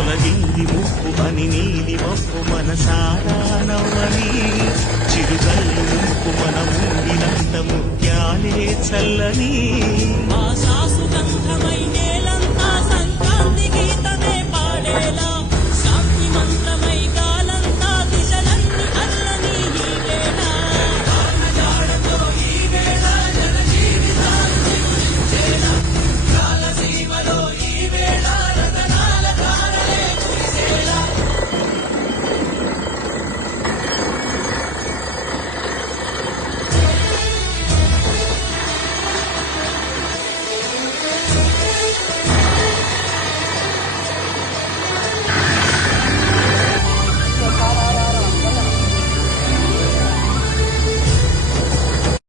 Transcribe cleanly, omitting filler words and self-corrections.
తొలగింది ముప్పు అని నీలి మప్పు మనసారా నవ్వని చిరుగల్లు ముప్పు మన ముంగినంత ముత్యాలే చల్లని